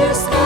just